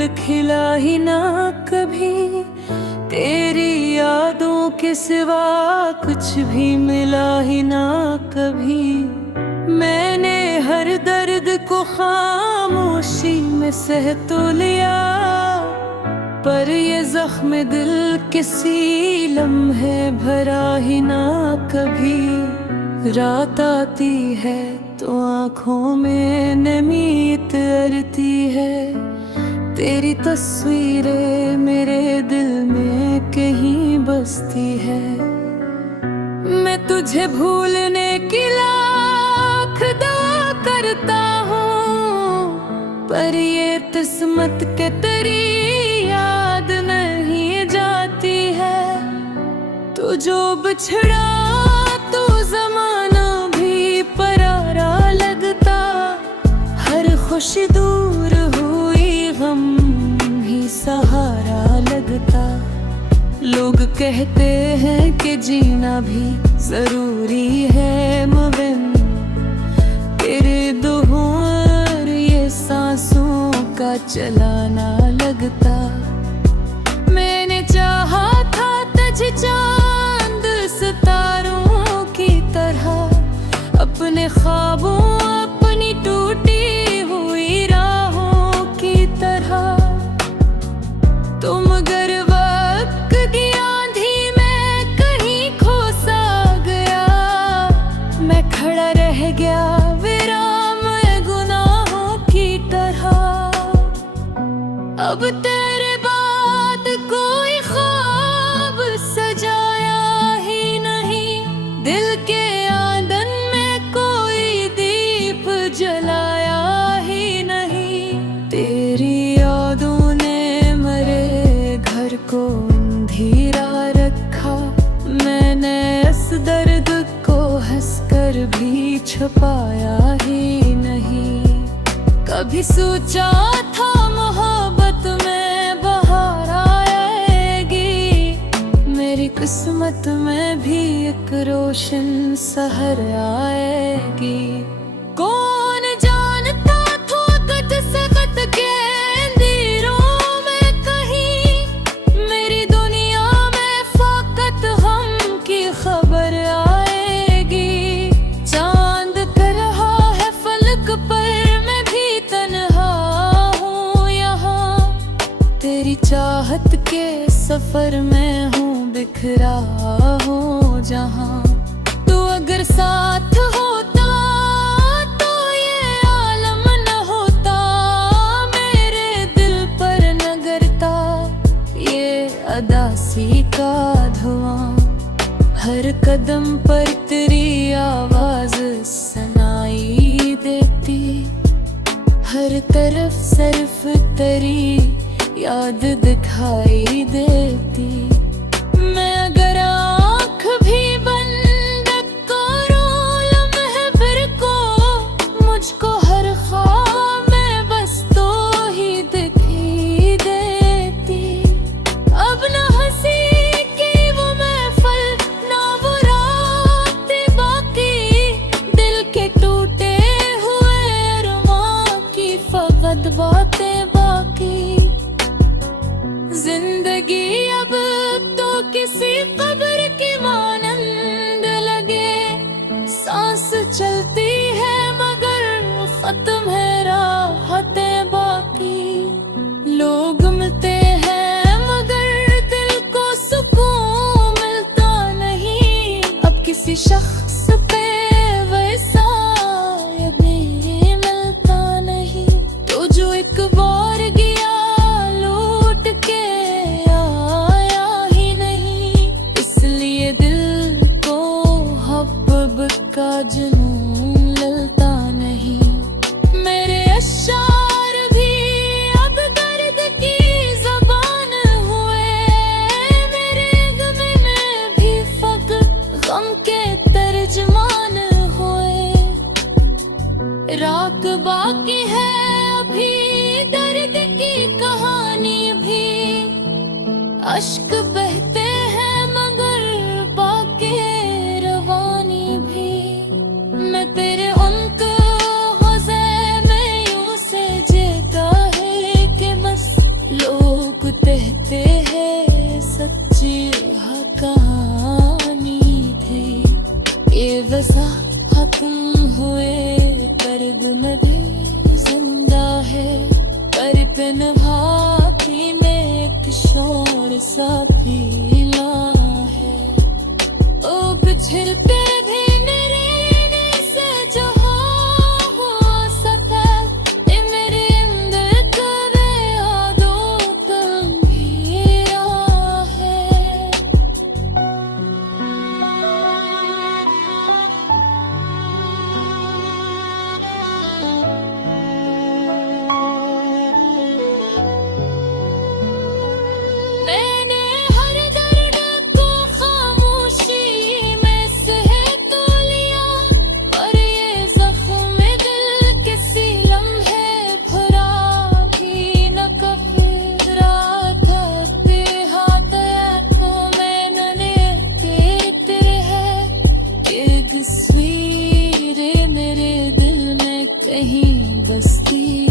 फूल खिला ही ना कभी, तेरी यादों के सिवा कुछ भी मिला ही ना कभी। मैंने हर दर्द को खामोशी में सह तो लिया, पर ये जख्म दिल किसी लम्हे भरा ही ना कभी। रात आती है तो आँखों में नमी तरती है, तेरी तस्वीरें मेरे दिल में कहीं बसती है। मैं तुझे भूलने की लाख दुआ करता हूँ, पर ये किस्मत के तेरी याद नहीं जाती है। तो जो बिछड़ा तो ज़माना भी परारा लगता, हर खुशी दूर हुई गम ही सहारा लगता। लोग कहते हैं कि जीना भी जरूरी है, मगर तेरे दोहर ये सांसों का चलाना लगता। मैंने चाहा था तुझ चांद सितारों की तरह, अपने ख्वाबों अपनी टूटी हुई राहों की तरह। तो मगर वक्त की आंधी में कहीं खो सा गया, मैं खड़ा रह गया विराम गुनाहों की तरह। अब तेरे बाद कोई ख्वाब सजाया ही नहीं, दिल के आंगन में कोई दीप जलाया ही नहीं। तेरी यादों ने मरे घर को अंधेरा रखा, मैंने इस दर्द को हंसकर भी छुपाया ही नहीं। कभी सोचा था मोहब्बत में बहार आएगी, मेरी किस्मत में भी एक रोशन सहर आएगी। कौन जानता था कट से कट के अंधेरों में कहीं, मेरी दुनिया में फाकत हम की खबर आएगी। चांद कर रहा है फलक पर मैं भी तन्हा हूँ यहाँ, तेरी चाहत के सफर में हूँ बिखरा हूँ जहाँ। तू अगर साथ होता तो ये आलम न होता, मेरे दिल पर न गिरता ये अदासी का धुआं। हर कदम पर तेरी आवाज सुनाई देती, हर तरफ सिर्फ तेरी याद दिखाई देती। मैं अगर आँख भी बंद करूँ लम्हे भर को, मुझको हर ख्वाब में बस तो ही दिखी देती। अब न हंसी की वो महफिल ना वो रातें बाकी, दिल के टूटे हुए अरमां की फकत बातें बाकी। जिंदगी अब तो किसी कब्र की मानंद लगे, सांस चलती है मगर खत्म है राहतें बाकी। लोग मिलते हैं मगर दिल को सुकून मिलता नहीं, अब किसी शख्स पे वैसा यकीन मिलता नहीं। तो जो एक बार गया लौट के आया ही नहीं, इसलिए दिल को हब्ब का जुनून मिलता नहीं। मेरे अश्शार भी अब दर्द की ज़बान हुए, मेरे गम में भी फक़्त गम के तर्जमान हुए। रात बाकी है अभी दर्द की कहानी भी, अश्क बहते हैं मगर बाकी रवानी भी। मैं तेरे उनको ग़ज़े में यूं से जीता है कि बस जैसा पीला है। ओ बिछड़ते भी मेरे से जहाँ हो सफेद, ये मेरे अंदर करे यादों का अंधेरा है। मैंने हर दर्द को खामोशी में सह तो लिया, पर ये जख्म दिल किसी लम्हे भरा भी न कफरा था। बेहात आँखों में नन्हे तेरे है, ये तस्वीरें मेरे दिल में कहीं बसती है।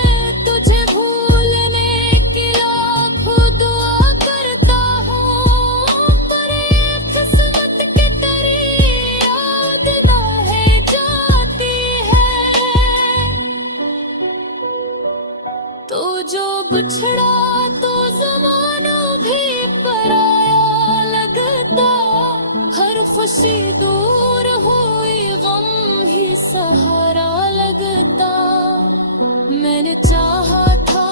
मैं तुझे भूलने की लाखों दुआ करता हूँ, पर ये किस्मत की तेरी याद ना है जाती है। तो जो बिछड़ा तो ज़माना भी पराया लगता, हर खुशी दूर हुई गम ही सहारा लगता। मैंने चाहा था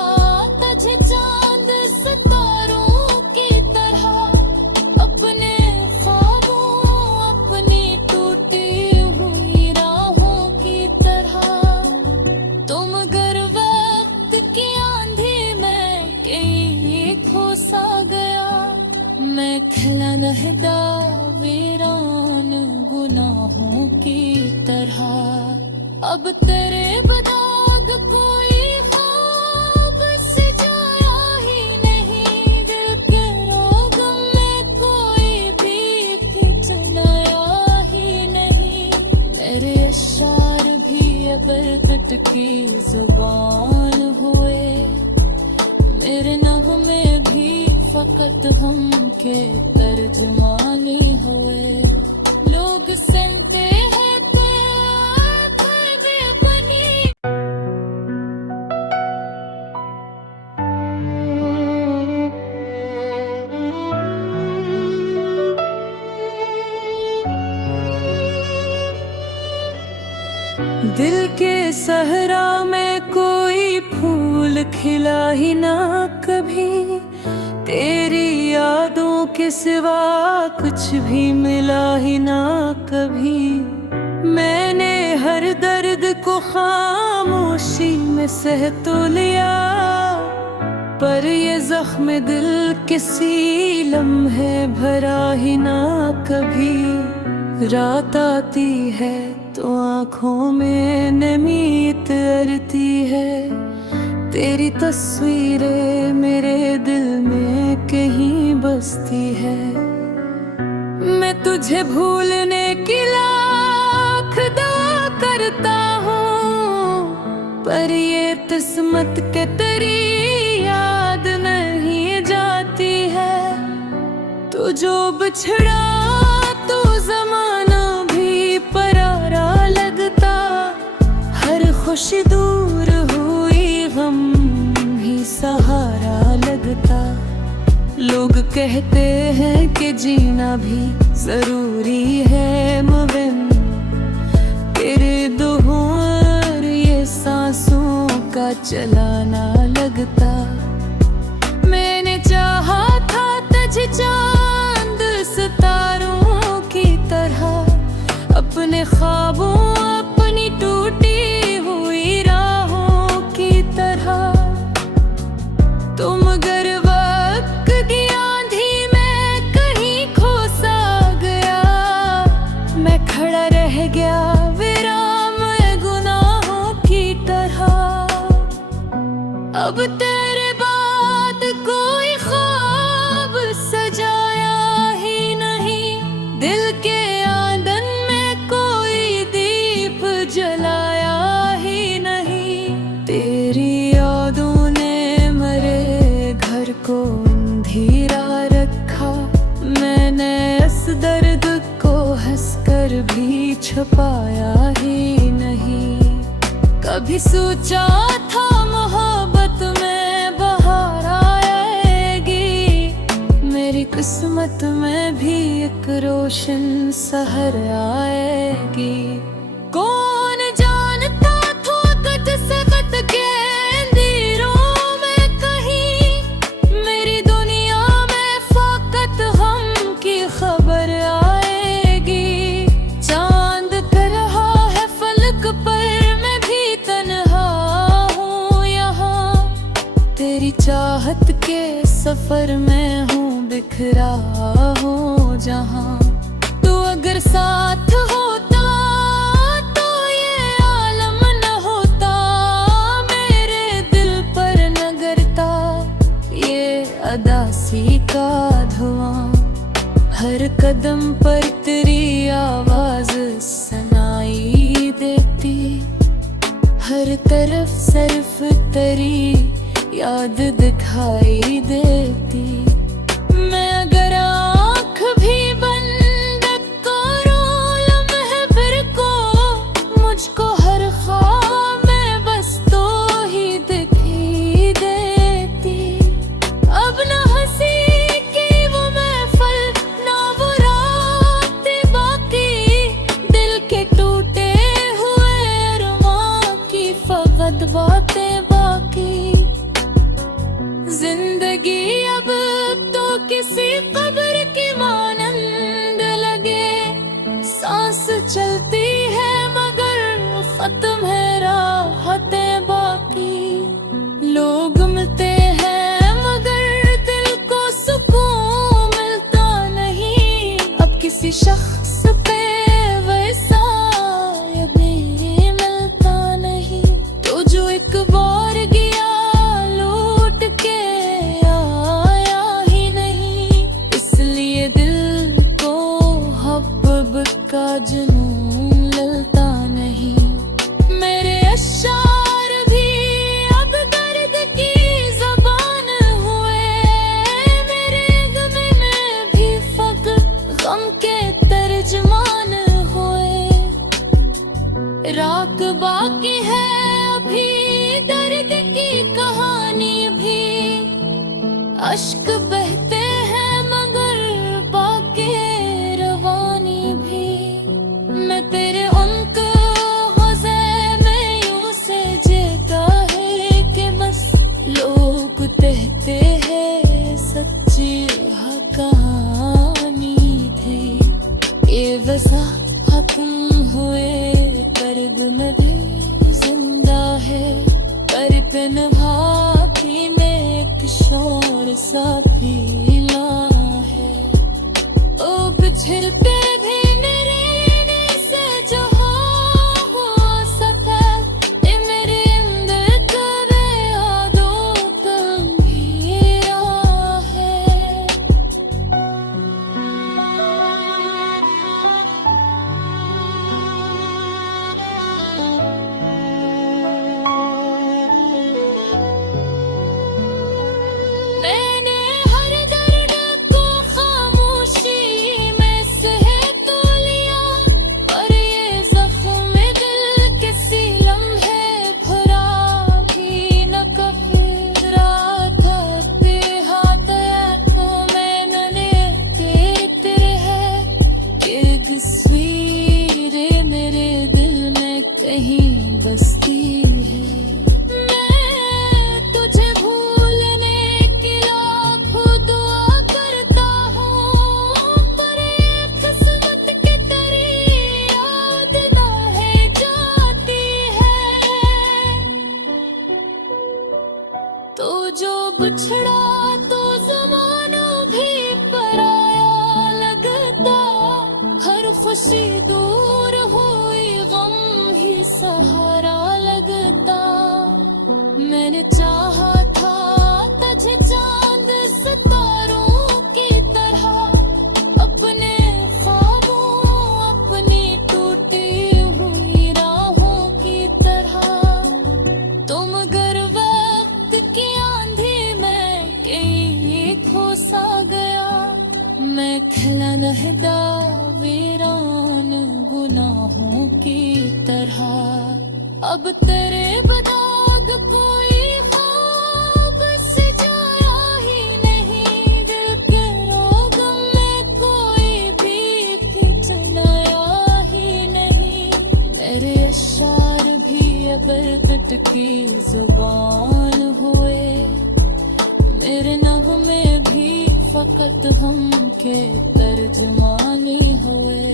तुझे चांद सितारों की तरह, अपने ख्वाबों अपनी टूटी हुई राहों की तरह। तुम अगर वक्त की आंधी में कहीं खो सा गया, मैं खिला नहदा वीरान गुनाहों की तरह। अब तेरे बदाग कोई ख्वाब सजाया ही नहीं, दिल के रोग में कोई भी चलाया ही नहीं। मेरे अशार भी अब की जुबान हुए, मेरे नगमे भी फकत हम के तर्जमानी हुए। लोग सुनते हैं तो आँखें भी अपनी। दिल के सहरा में कोई फूल खिला ही ना कभी, तेरी यादों के सिवा कुछ भी मिला ही ना कभी। मैंने हर दर्द को खामोशी में सह तो लिया, पर ये जख्म दिल किसी लम्हे भरा ही ना कभी। रात आती है तो आँखों में नमी तरती है, तेरी तस्वीरें मेरे दिल में कहीं बसती है। मैं तुझे भूलने की लाख दुआ करता हूँ, पर ये किस्मत के तेरी याद नहीं जाती है। तो जो बिछड़ा तो ज़माना भी परारा लगता, हर खुशी दूर हुई गम ही सहारा लगता। लोग कहते हैं कि जीना भी जरूरी है मुबिन, तेरे दोहर ये सांसों का चलाना लगता। मैंने चाहा था तुझे चांद सितारों की तरह, अपने ख्वाबों अपनी टूटी हुई राहों की तरह। तुम अगर वक्त की आंधी में कहीं खो सा गया, मैं खड़ा रह गया विराम गुनाहों की तरह। अब तेरे बाद कोई ख्वाब सजाया ही नहीं, दिल के आंगन में कोई दीप जलाया ही नहीं। तेरी यादों ने मेरे घर को अंधेरा रखा, मैंने इस दर्द को हंसकर भी छुपाया ही नहीं। कभी सोचा था मोहब्बत में बहार आए, किस्मत में भी एक रोशन सहर आएगी। कौन जानता था कट से कट के अंधेरों में कहीं मेरी दुनिया में फाकत हम की खबर आएगी। चांद कर रहा है फलक पर मैं भी तन्हा हूँ यहाँ, तेरी चाहत के सफर में हूँ बिखरा हूँ जहाँ। तू अगर साथ होता तो ये आलम न होता, मेरे दिल पर न गिरता ये अदासी का धुआं। हर कदम पर तेरी आवाज सुनाई देती, हर तरफ सिर्फ तेरी याद दिखाई देती। मैं अगर आँख भी बंद करूँ लम्हे भर को, मुझको हर ख्वाब में बस तो ही दिखी देती। अब न हंसी की वो महफिल ना वो रातें बाकी, दिल के टूटे हुए अरमां की फकत बातें बाकी। जिंदगी अब तो किसी कब्र की मानंद लगे, सांस चलती है मगर खत्म है राहतें बाकी। लोग मिलते हैं मगर दिल को सुकून मिलता नहीं, अब किसी शख्स पे वैसा यकीन मिलता नहीं। तो जो एक बार गया लौट के आया ही नहीं, इसलिए दिल को हब्ब का जुनून मिलता नहीं। मेरे अश्शार भी अब दर्द की ज़बान हुए, मेरे गम में भी फक़्त गम के तर्जमान हुए। रात बाकी है अभी दर्द की कहानी भी, अश्क बहते हैं मगर बाकी रवानी भी। मैं तेरे उनके ग़ज़े में यूं से जीता है कि बस लोग कहते हैं सच्ची कहानी थी। ये वज़ा खत्म हुए दर्द में भी जिंदा है, पर पे नभाती में एक शोर सा पीला है। ओ बिछड़ते भी नैने से जो हो सके, ये मेरे अंदर करे यादों का अंधेरा है। मैंने हर दर्द को खामोशी में सह तो लिया, पर ये ज़ख्म दिल किसी लम्हे भरा भी न कफरा था। बेहात आँखों में नन्हे तेरे है, ये तस्वीरें मेरे दिल में कहीं बसती है। मैं तुझे भूलने की लाखों दुआ करता हूँ, पर ये किस्मत की तेरी याद ना है जाती है। तो जो बिछड़ा तो ज़माना भी पराया लगता, हर खुशी दूर हुई गम ही सहारा लगता। मैंने चाहा था तुझे चांद सितारों की तरह, अपने ख्वाबों अपनी टूटी हुई राहों की तरह। तुम अगर वक्त की आंधी में कहीं खो सा गया, मैं खिला नहदा वीरान गुनाहों की तरह। अब तेरे बदाग कोई ख्वाब सजाया ही नहीं, दिल के रोग चटकी जुबान हुए। मेरे नगमे भी फकत हम के तर्जमानी हुए।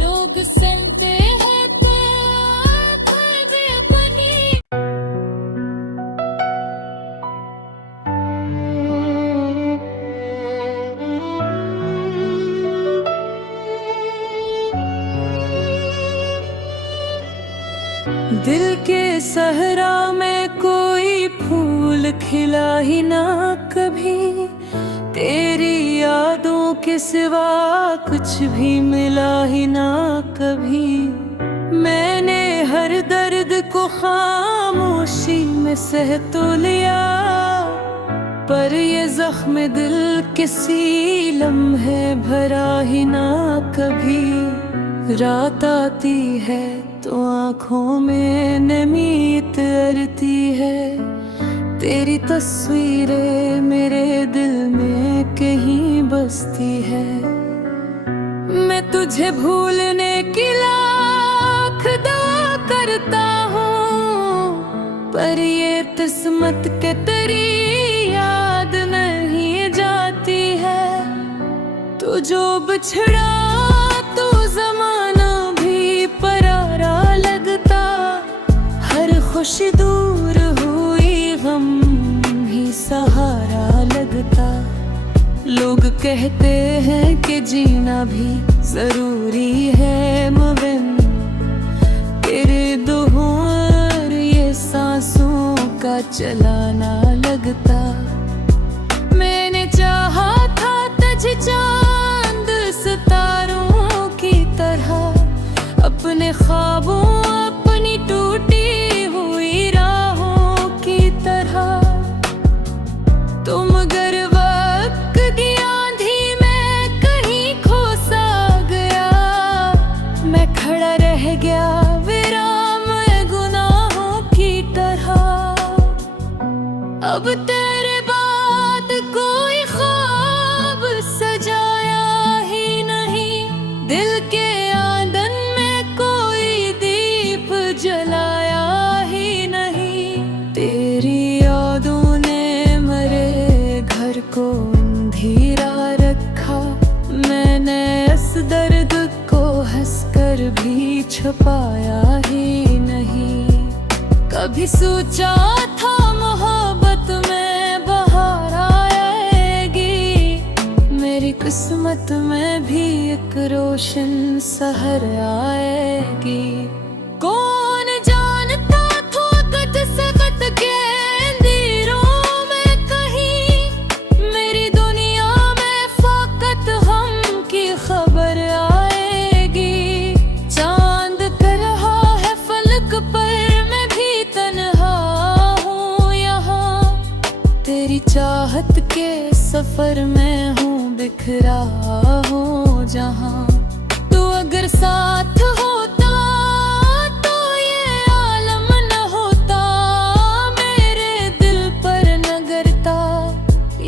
लोग सुनते हैं तो घर भी अपनी। दिल के सहरा में कोई फूल खिला ही ना कभी। तेरी यादों के सिवा कुछ भी मिला ही ना कभी। मैंने हर दर्द को खामोशी में सह तो लिया, पर ये जख्म दिल किसी लम्हे भरा ही ना कभी। रात आती है तो आँखों में नमी तरती है। तेरी तस्वीरें मेरे दिल में कहीं बसती है। मैं तुझे भूलने की लाख दुआ करता हूँ, पर ये किस्मत के तेरी याद नहीं जाती है। तू जो बिछड़ा तो ज़माना भी परारा लगता। हर खुशी दूर हुई गम भी सहारा लगता। लोग कहते हैं कि जीना भी जरूरी है मगर तेरे दोहर ये सांसों का चलाना लगता। मैंने चाहा था तुझ चांद सितारों की तरह, अपने ख्वाबों अपनी टूटी हुई राहों की तरह। तुम मगर वक्त की आंधी में कहीं खो सा गया। मैं खड़ा रह गया विराम गुनाहों की तरह। अब तेरे बाद कोई ख्वाब सजाया ही नहीं। दिल के आंगन में कोई दीप जलाया ही नहीं। तेरी यादों ने मरे घर को अंधेरा रखा। मैंने इस दर्द को हंसकर भी छुपाया ही नहीं। कभी सोचा था मोहब्बत में बहार आएगी। मेरी किस्मत में भी एक रोशन सहर आएगी। कौन जानता था कद से कद के अंधेरों में कहीं मेरी दुनिया में फाकत हम की खबर आएगी। चांद कर रहा है फलक पर मैं भी तन्हा हूँ यहाँ। तेरी चाहत के सफर में हूँ बिखरा हूँ जहाँ। तू अगर साथ होता तो ये आलम न होता। मेरे दिल पर न गिरता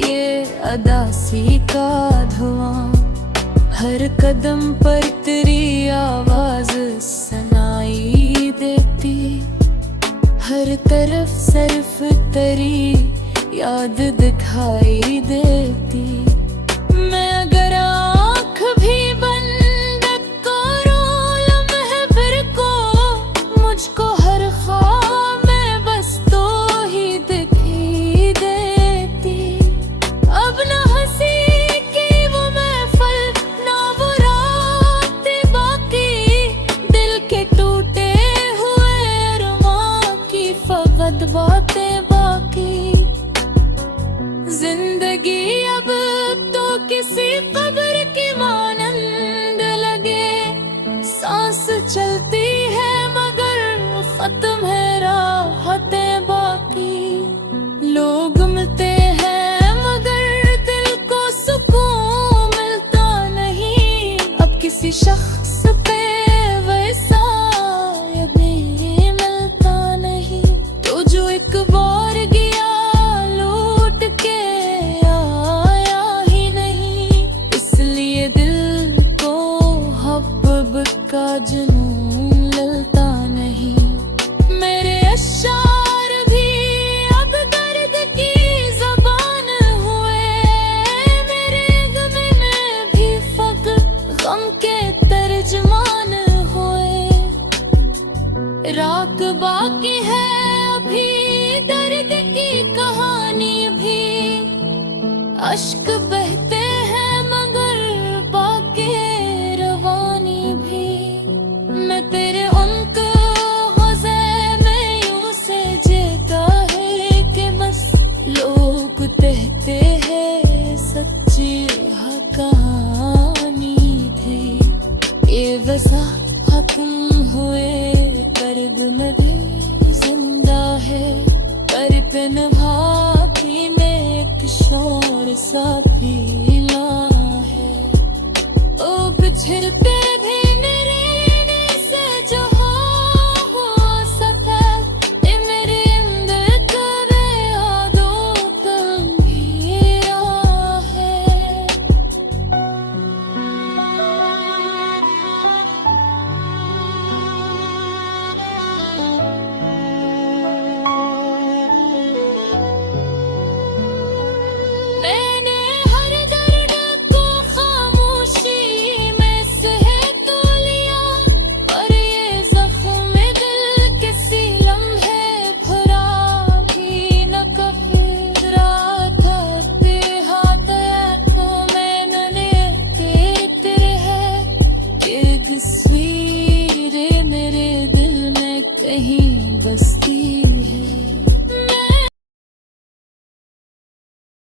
ये अदासी का धुआं। हर कदम पर तेरी आवाज सुनाई देती। हर तरफ सिर्फ तेरी याद दिखाई देती। मैं अगर आँख भी बंद करूँ लम्हे भर को, मुझको हर ख्वाब में बस तो ही दिखी देती। अब न हंसी की वो महफिल ना वो रातें बाकी। दिल के टूटे हुए अरमां की फकत बातें बाकी। जिंदगी अब तो किसी कब्र की मानंद लगे। सांस चलती है मगर खत्म है राहतें बाकी। लोग मिलते हैं मगर दिल को सुकून मिलता नहीं। अब किसी शख्स पे वैसा यकीन मिलता नहीं। तो जो एक बार गया लौट के आया ही नहीं। इसलिए दिल को हब्ब का जुनून मिलता नहीं। मेरे अश्शा अश्क बहते हैं मगर बाकी रवानी भी। मैं तेरे उनको ग़ज़े में यूं से जीता है कि बस लोग कहते हैं सच्ची कहानी थी। ये वसा खत्म हुए दर्द में भी जिंदा है, पर पे नभाती में एक शोर सा पीला है। ओ बिछड़ते भी मेरे से जो हो सके, ये मेरे अंदर करे यादों का अंधेरा है। मैंने हर दर्द को खामोशी में सह तो लिया, पर ये ज़ख्म दिल किसी लम्हे भरा भी न कफरा था। बेहात को मैंने कहते है कि तस्वीरें मेरे दिल में कहीं बसती